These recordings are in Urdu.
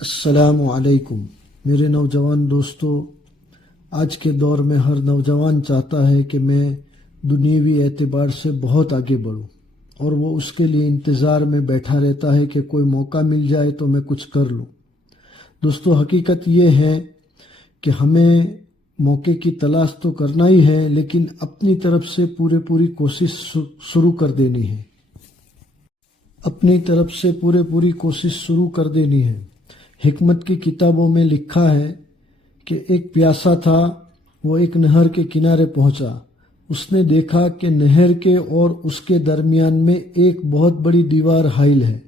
السلام علیکم میرے نوجوان دوستو، آج کے دور میں ہر نوجوان چاہتا ہے کہ میں دنیوی اعتبار سے بہت آگے بڑھوں، اور وہ اس کے لیے انتظار میں بیٹھا رہتا ہے کہ کوئی موقع مل جائے تو میں کچھ کر لوں۔ دوستو، حقیقت یہ ہے کہ ہمیں موقع کی تلاش تو کرنا ہی ہے، لیکن اپنی طرف سے پوری کوشش شروع کر دینی ہے۔ حکمت کی کتابوں میں لکھا ہے کہ ایک پیاسا تھا، وہ ایک نہر کے کنارے پہنچا۔ اس نے دیکھا کہ نہر کے اور اس کے درمیان میں ایک بہت بڑی دیوار حائل ہے،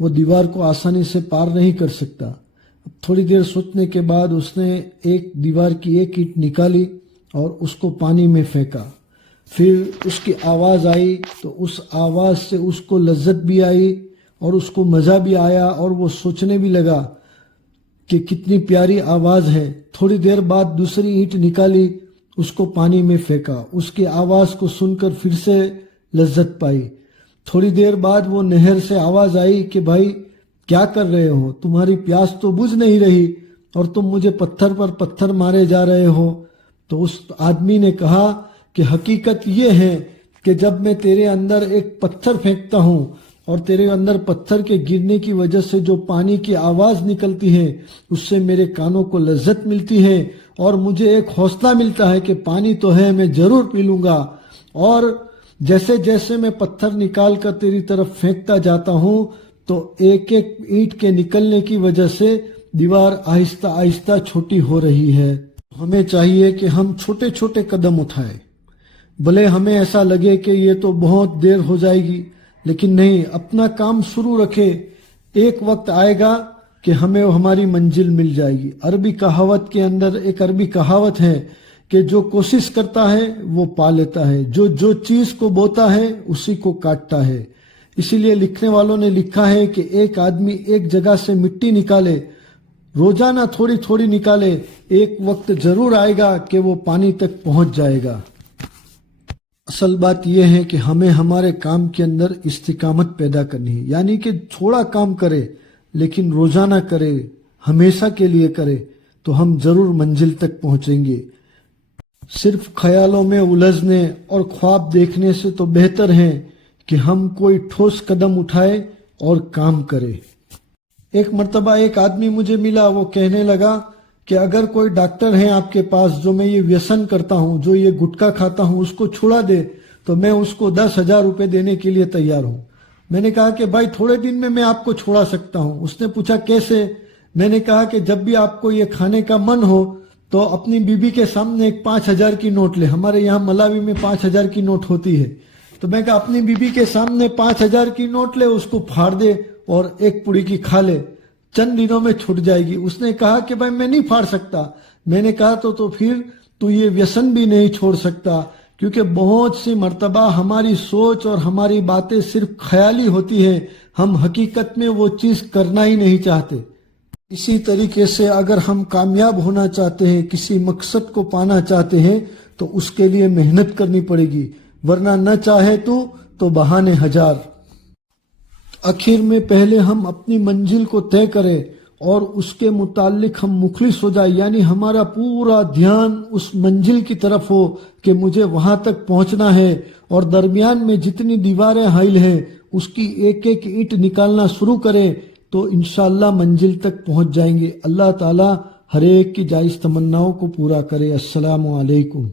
وہ دیوار کو آسانی سے پار نہیں کر سکتا۔ اب تھوڑی دیر سوچنے کے بعد اس نے ایک دیوار کی ایک اینٹ نکالی اور اس کو پانی میں پھینکا۔ پھر اس کی آواز آئی تو اس آواز سے اس کو لذت بھی آئی اور اس کو مزہ بھی آیا، اور وہ سوچنے بھی لگا کہ کتنی پیاری آواز ہے۔ تھوڑی دیر بعد دوسری اینٹ نکالی، اس کو پانی میں پھینکا، اس کی آواز کو سن کر پھر سے لذت پائی۔ تھوڑی دیر بعد وہ نہر سے آواز آئی کہ بھائی کیا کر رہے ہو، تمہاری پیاس تو بجھ نہیں رہی اور تم مجھے پتھر پر پتھر مارے جا رہے ہو۔ تو اس آدمی نے کہا کہ حقیقت یہ ہے کہ جب میں تیرے اندر ایک پتھر پھینکتا ہوں اور تیرے اندر پتھر کے گرنے کی وجہ سے جو پانی کی آواز نکلتی ہے، اس سے میرے کانوں کو لذت ملتی ہے اور مجھے ایک حوصلہ ملتا ہے کہ پانی تو ہے، میں ضرور پی لوں گا۔ اور جیسے جیسے میں پتھر نکال کر تیری طرف پھینکتا جاتا ہوں تو ایک ایک اینٹ کے نکلنے کی وجہ سے دیوار آہستہ آہستہ چھوٹی ہو رہی ہے۔ ہمیں چاہیے کہ ہم چھوٹے چھوٹے قدم اٹھائیں، بھلے ہمیں ایسا لگے کہ یہ تو بہت دیر ہو جائے گی، لیکن نہیں، اپنا کام شروع رکھے، ایک وقت آئے گا کہ ہمیں ہماری منزل مل جائے گی۔ عربی کہاوت کے اندر ایک عربی کہاوت ہے کہ جو کوشش کرتا ہے وہ پا لیتا ہے، جو چیز کو بوتا ہے اسی کو کاٹتا ہے۔ اسی لیے لکھنے والوں نے لکھا ہے کہ ایک آدمی ایک جگہ سے مٹی نکالے، روزانہ تھوڑی تھوڑی نکالے، ایک وقت ضرور آئے گا کہ وہ پانی تک پہنچ جائے گا۔ اصل بات یہ ہے کہ ہمیں ہمارے کام کے اندر استقامت پیدا کرنی ہے، یعنی کہ تھوڑا کام کرے لیکن روزانہ کرے، ہمیشہ کے لیے کرے، تو ہم ضرور منزل تک پہنچیں گے۔ صرف خیالوں میں الجھنے اور خواب دیکھنے سے تو بہتر ہے کہ ہم کوئی ٹھوس قدم اٹھائے اور کام کرے۔ ایک مرتبہ ایک آدمی مجھے ملا، وہ کہنے لگا کہ اگر کوئی ڈاکٹر ہے آپ کے پاس جو میں یہ ویسن کرتا ہوں، جو یہ گٹکا کھاتا ہوں، اس کو چھڑا دے تو میں اس کو 10,000 روپے دینے کے لیے تیار ہوں۔ میں نے کہا کہ بھائی تھوڑے دن میں آپ کو چھوڑا سکتا ہوں۔ اس نے پوچھا کیسے؟ میں نے کہا کہ جب بھی آپ کو یہ کھانے کا من ہو تو اپنی بیوی کے سامنے ایک 5,000 کی نوٹ لے، ہمارے یہاں ملاوی میں 5,000 کی نوٹ ہوتی ہے، تو میں کہا اپنی بیوی کے سامنے 5,000 کی نوٹ لے، اس کو پھاڑ دے اور ایک پوڑی کی کھا لے، چند دنوں میں چھٹ جائے گی۔ اس نے کہا کہ بھائی میں نہیں پھاڑ سکتا۔ میں نے کہا تو پھر تو یہ ویسن بھی نہیں چھوڑ سکتا، کیونکہ بہت سی مرتبہ ہماری سوچ اور ہماری باتیں صرف خیالی ہوتی ہیں، ہم حقیقت میں وہ چیز کرنا ہی نہیں چاہتے۔ اسی طریقے سے اگر ہم کامیاب ہونا چاہتے ہیں، کسی مقصد کو پانا چاہتے ہیں، تو اس کے لیے محنت کرنی پڑے گی، ورنہ نہ چاہے تو بہانے ہزار۔ آخر میں پہلے ہم اپنی منزل کو طے کریں اور اس کے متعلق ہم مخلص ہو جائیں، یعنی ہمارا پورا دھیان اس منزل کی طرف ہو کہ مجھے وہاں تک پہنچنا ہے، اور درمیان میں جتنی دیواریں حائل ہیں اس کی ایک ایک اینٹ نکالنا شروع کریں تو انشاءاللہ منزل تک پہنچ جائیں گے۔ اللہ تعالی ہر ایک کی جائز تمناؤں کو پورا کرے۔ السلام علیکم۔